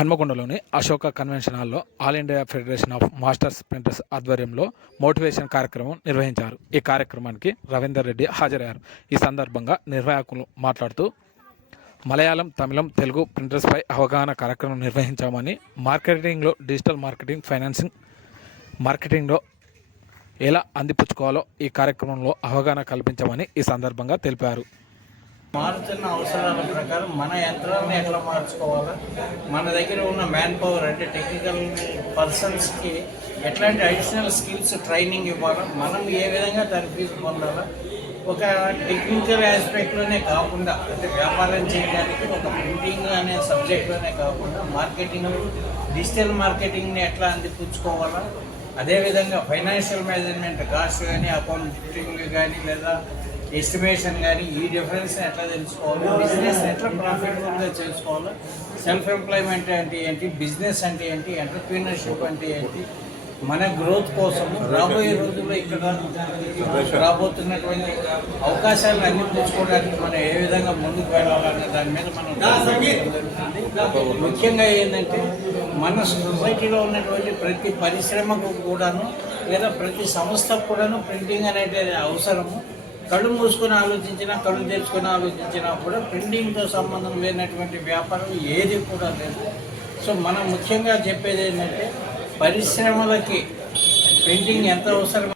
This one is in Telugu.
హన్మకొండలోని అశోక కన్వెన్షన్ హాల్లో all India federation of masters printers ఆధ్వర్యంలో మోటివేషన్ కార్యక్రమం నిర్వహించారు. ఈ కార్యక్రమానికి రవీందర్ రెడ్డి హాజరయ్యారు. ఈ సందర్భంగా నిర్వాహకులు మాట్లాడుతూ మలయాళం తమిళం తెలుగు ప్రింటర్స్పై అవగాహన కార్యక్రమం నిర్వహించామని మార్కెటింగ్లో డిజిటల్ మార్కెటింగ్ ఫైనాన్సింగ్ మార్కెటింగ్లో ఎలా అందిపుచ్చుకోవాలో ఈ కార్యక్రమంలో అవగాహన కల్పించామని ఈ సందర్భంగా తెలిపారు. మారుతున్న అవసరాల ప్రకారం మన యంత్రాన్ని ఎట్లా మార్చుకోవాలా? మన దగ్గర ఉన్న మ్యాన్ పవర్ అంటే టెక్నికల్ పర్సన్స్కి ఎట్లాంటి అడిషనల్ స్కిల్స్ ట్రైనింగ్ ఇవ్వాలా? మనం ఏ విధంగా దాని ఫీజు పొందాలా? ఒక టెక్నికల్ ఆస్పెక్ట్లోనే కాకుండా అంటే వ్యాపారం చేయడానికి ఒక ప్రింటింగ్ అనే సబ్జెక్ట్లోనే కాకుండా మార్కెటింగ్ డిజిటల్ మార్కెటింగ్ని ఎట్లా అందిపుచ్చుకోవాలా? అదేవిధంగా ఫైనాన్షియల్ మేనేజ్మెంట్ కాస్ట్ కానీ అకౌంటింగ్ కానీ లేదా ఎస్టిమేషన్ కానీ ఈ డిఫరెన్స్ ఎట్లా తెలుసుకోవాలి బిజినెస్ ఎట్లా ప్రాఫిటబుల్గా చేసుకోవాలి సెల్ఫ్ ఎంప్లాయ్మెంట్ అంటే ఏంటి బిజినెస్ అంటే ఏంటి ఎంటర్ప్రీనర్షిప్ అంటే ఏంటి మన గ్రోత్ కోసం రాబోయే రోజుల్లో ఇక్కడ రాబోతున్నటువంటి అవకాశాలను అందిపుచ్చుకోవడానికి మనం ఏ విధంగా ముందుకు వెళ్ళాలనే దాని మీద మనం ముఖ్యంగా ఏంటంటే మన సొసైటీలో ఉన్నటువంటి ప్రతి పరిశ్రమకు కూడాను లేదా ప్రతి సంస్థకు కూడాను ప్రింటింగ్ అనేది అవసరము. కళ్ళు మూసుకొని ఆలోచించినా కళ్ళు తెరుచుకొని ఆలోచించినా కూడా ప్రింటింగ్తో సంబంధం లేనటువంటి వ్యాపారం ఏది కూడా లేదు. సో మనం ముఖ్యంగా చెప్పేది ఏంటంటే పరిశ్రమలకి ప్రింటింగ్ ఎంత అవసరం